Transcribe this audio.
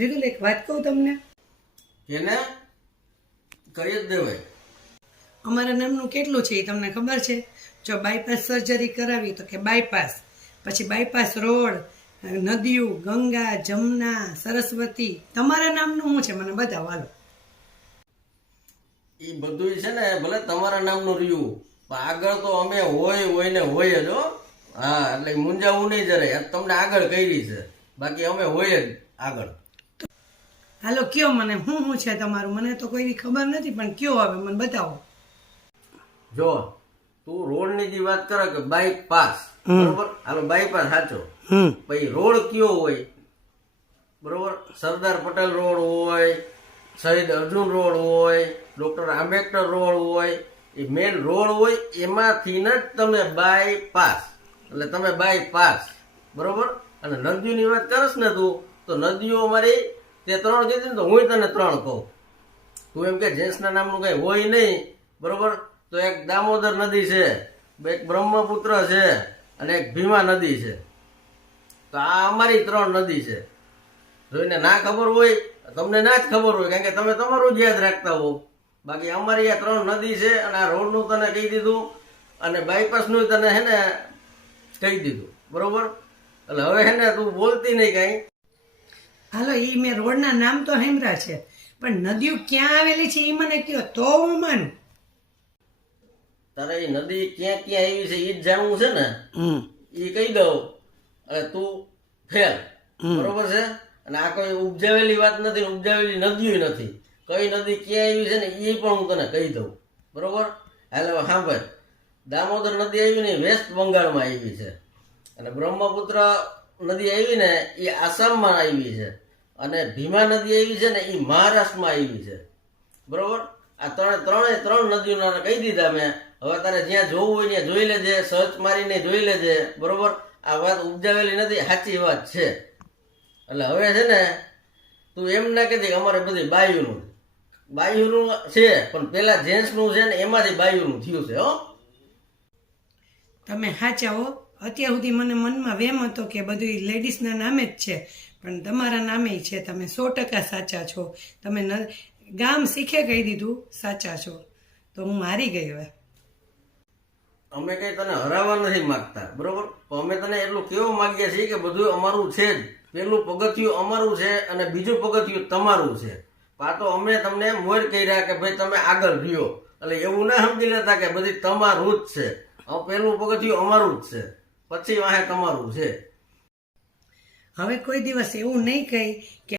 રીતુલ એક વાત કહું તમને, એને કહી જ દેવાય. અમારા નામનું કેટલું છે એ તમને ખબર છે? જો બાયપાસ સર્જરી કરાવી તો કે બાયપાસ, પછી બાયપાસ રોડ, નદીઓ, ગંગા, જમના, સરસ્વતી. તમારા નામનું શું છે મને બતાવો હાલો. એ બધું છે ને ભલે તમારા નામનું રહ્યું, પણ આગળ તો અમે હોય ને હોય જ હો. હા, એટલે મુંજાવું નહીં જરાય. તમને આગળ કરી છે, બાકી અમે હોય જ આગળ. હાલો કયો મને શું છે તમારું, મને તો કોઈ ખબર નથી, પણ કયો હવે મને બતાવો. જો તું રોડ ની જે વાત કરે કે બાયપાસ, બરોબર, હાલો બાયપાસ સાચો, પછી રોડ કયો હોય, બરોબર, સરદાર પટેલ રોડ હોય, શહીદ અર્જુન રોડ હોય, ડોક્ટર આંબેડકર રોડ હોય, એ મેન રોડ હોય એમાંથી જ તમે બાયપાસ, એટલે તમે બાયપાસ, બરોબર. અને નદીઓની વાત કરસ ને તું, તો નદીઓ અમારી તે 3 કીધી ને તો હું તને 3 કહું. તું એમ કે જેન્ટ્સના નામનું કઈ હોય નહીં, બરોબર, તો એક દામોદર નદી છે, એક બ્રહ્મપુત્ર છે, અને એક ભીમા નદી છે. તો આ અમારી 3 નદી છે. જોઈને ના ખબર હોય, તમને ના જ ખબર હોય, કારણ કે તમે તમારું જ યાદ રાખતા હો. બાકી અમારી આ 3 નદી છે, અને આ રોડનું તને કહી દીધું, અને બાયપાસનું તને હે ને કહી દીધું, બરોબર. એટલે હવે હે ને તું બોલતી નહીં કાંઈ. હાલો એ મેં રોડના નામ તો સાંભળ્યા છે, પણ નદીઓ ક્યાં આવેલી છે એ મને કહો તો હું માનું. તારે એ નદી ક્યાં ક્યાં આવી છે એ જ જાણવું છે ને, એ કહી દઉં અને તું ફેર, બરોબર છે. અને આ કોઈ ઉપજાવેલી વાત નથી, ઉપજાવેલી નદીઓ નથી. કઈ નદી ક્યાં આવી છે ને એ પણ હું તને કહી દઉં, બરોબર. હાલ હવે સાંભળ, દામોદર નદી આવી ને એ વેસ્ટ બંગાળમાં આવી છે, અને બ્રહ્મપુત્ર નદી આવી ને એ આસામમાં આવી છે, અને ભીમા નદી આવી છે ને એ મહારાષ્ટ્રમાં આવી છે, બરોબર. આ ત્રણે નદીઓના કહી દીધા મેં. હવે તારે જ્યાં જોવું હોય ત્યાં જોઈ લેજે, સર્ચ મારીને જોઈ લેજે, બરોબર. આ વાત ઉપજાવેલી નથી, સાચી વાત છે. એટલે હવે છે ને તું એમ ના કહેતી કે અમારે બધી બાયુનું છે, પણ પેલા જેન્ટ્સનું છે ને એમાંથી બાયુનું થયું છે હો. તમે સાચા હો, અત્યાર સુધી મને મનમાં વેમ હતો કે બધું લેડીઝના નામે જ છે, પણ તમારા નામે છે. તમે 100% સાચા છો. તમે ગામ શીખે કહી દીધું સાચા છો, તો હું હારી ગઈ હવે. અમે કઈ તને હરાવવા નથી માંગતા, બરોબર, પણ અમે તને એટલું કેવું માંગીએ છીએ કે બધું અમારું છે જ. પેલું પગથિયું અમારું છે અને બીજું પગથિયું તમારું છે. આ તો અમે તમને મોર કર્યા કે ભાઈ તમે આગળ રહ્યો, એટલે એવું ના સમજી લેતા કે બધી તમારું જ છે. પેલું પગથિયું અમારું જ છે, પછી વાહે તમારું છે. હવે કોઈ દિવસ એવું નહીં કહી કે